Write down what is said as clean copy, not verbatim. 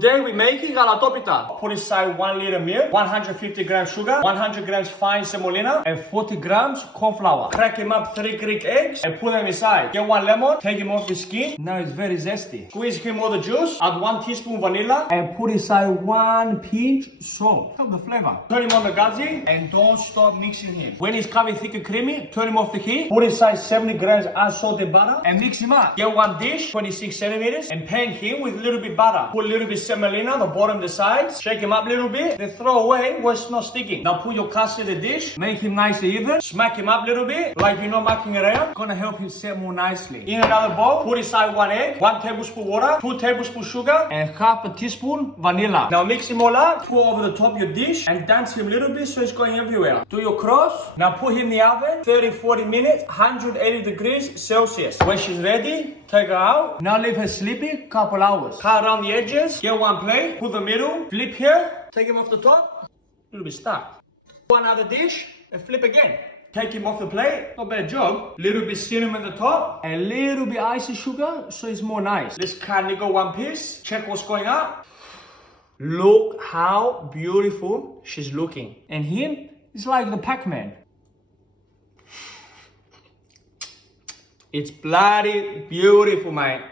Today we're making Galatopita. Put inside 1 liter milk, 150 grams sugar, 100 grams fine semolina, and 40 grams corn flour. Crack him up 3 Greek eggs and put them inside. Get 1 lemon, take him off the skin. Now it's very zesty. Squeeze him all the juice, add 1 teaspoon vanilla, and put inside 1 pinch salt. Help the flavor. Turn him on the gazi and don't stop mixing him. When he's coming thick and creamy, turn him off the heat. Put inside 70 grams unsalted butter and mix him up. Get 1 dish, 26 centimeters, and pan him with a little bit butter. Put a little bit semolina, the bottom, the sides. Shake him up a little bit. Then throw away what's not sticking. Now put your custard in the dish. Make him nice and even. Smack him up a little bit, like you're not mucking around. Gonna help him set more nicely. In another bowl, put inside 1 egg, 1 tablespoon water, 2 tablespoons sugar, and half a teaspoon vanilla. Now mix him all up. Pour over the top of your dish and dance him a little bit so it's going everywhere. Do your cross. Now put him in the oven, 30-40 minutes, 180 degrees Celsius. When she's ready, take her out. Now leave her sleeping couple hours. Cut around the edges. Get 1 plate. Put the middle. Flip here. Take him off the top. A little bit stuck. One other dish and flip again. Take him off the plate. Not bad job. Little bit cinnamon at the top. And a little bit icy sugar so it's more nice. Let's cut nickel 1 piece. Check what's going up. Look how beautiful she's looking. And him is like the Pac-Man. It's bloody beautiful, mate.